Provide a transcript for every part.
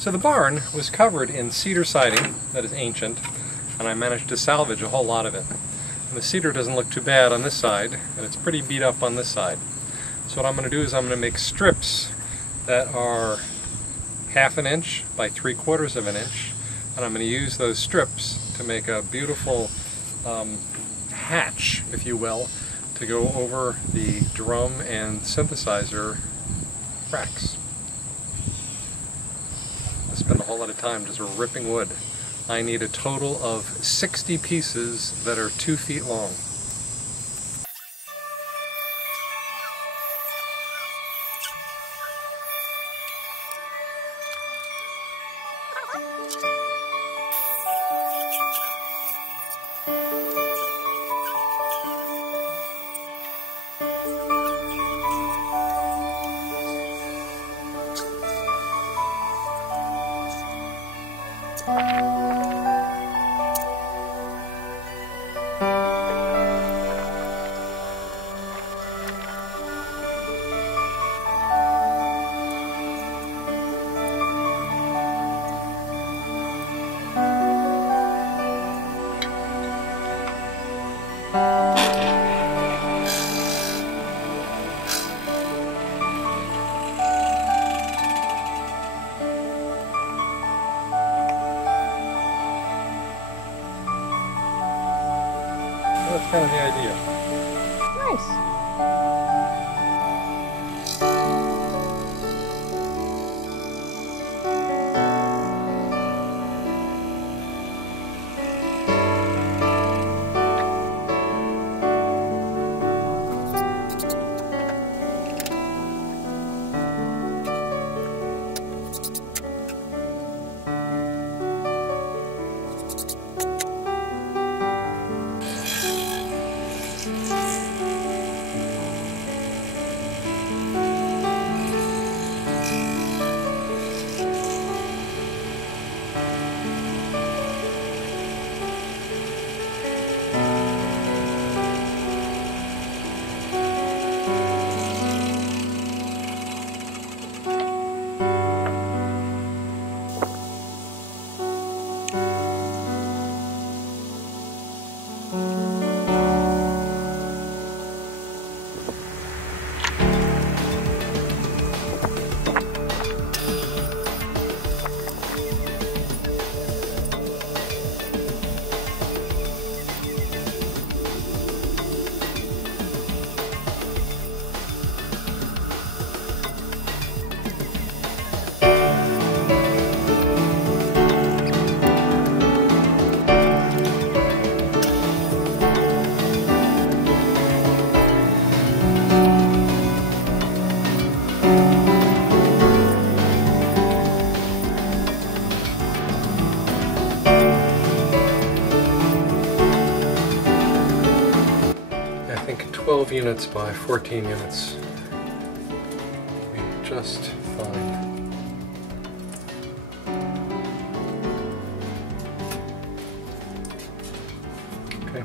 So the barn was covered in cedar siding that is ancient, and I managed to salvage a whole lot of it. And the cedar doesn't look too bad on this side, and it's pretty beat up on this side. So what I'm going to do is I'm going to make strips that are 1/2 inch by 3/4 of an inch, and I'm going to use those strips to make a beautiful hatch, if you will, to go over the drum and synthesizer racks. I spend a whole lot of time just ripping wood. I need a total of 60 pieces that are 2 feet long. That's kind of the idea. Nice. I think 12 units by 14 units will be just fine. Okay.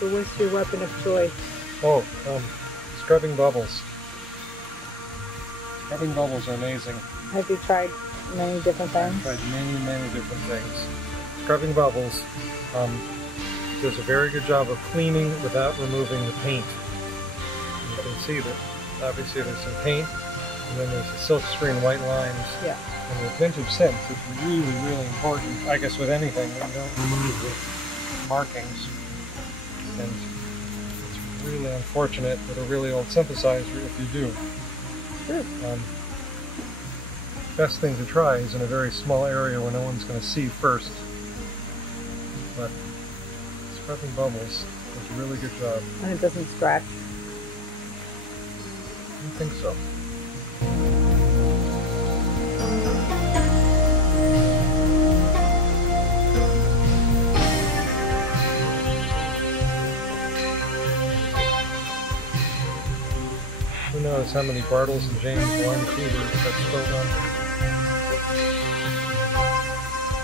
So what's your weapon of choice? Oh, scrubbing bubbles. Scrubbing bubbles are amazing. Have you tried many different things? I've tried many different things. Scrubbing bubbles does a very good job of cleaning without removing the paint. You can see that obviously there's some paint, and then there's the silk screen white lines. Yeah. And with vintage synths, it's really important, I guess with anything, that you don't remove the markings. And it's really unfortunate with a really old synthesizer if you do. Sure. Best thing to try is in a very small area where no one's going to see first. But scrubbing bubbles does a really good job. And it doesn't scratch? I don't think so. Who knows how many Bartles and James wine coolers that's spilled on.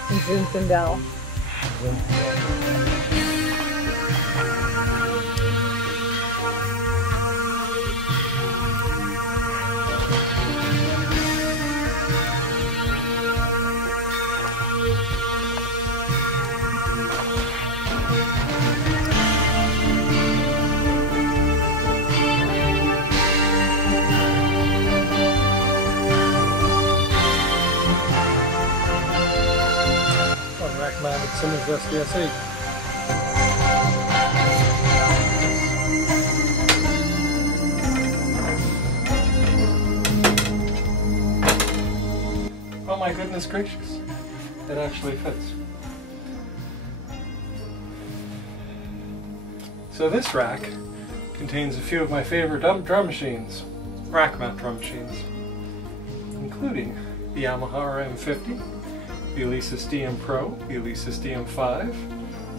And Zinfandel. Rack-mounted Simmons SDS8. Oh my goodness gracious, it actually fits. So this rack contains a few of my favorite drum machines, rack mount drum machines, including the Yamaha RM50, the Alesis DM Pro, the Alesis DM5,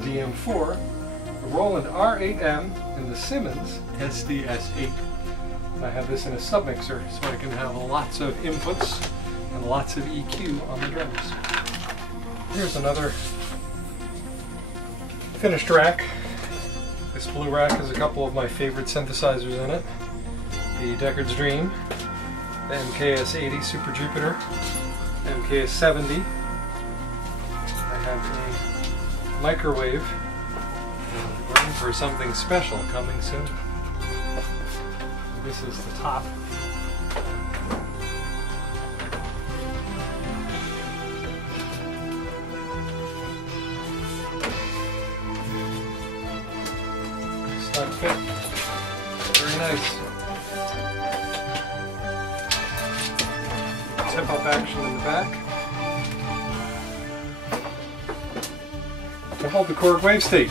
DM4, the Roland R8M, and the Simmons SDS8. And I have this in a submixer so I can have lots of inputs and lots of EQ on the drums. Here's another finished rack. This blue rack has a couple of my favorite synthesizers in it. The Deckard's Dream, the MKS80 Super Jupiter, the MKS70. I have a microwave. We're waiting for something special coming soon. This is the top. Snug fit. Very nice. Tip-up action in the back. To hold the Korg wave state.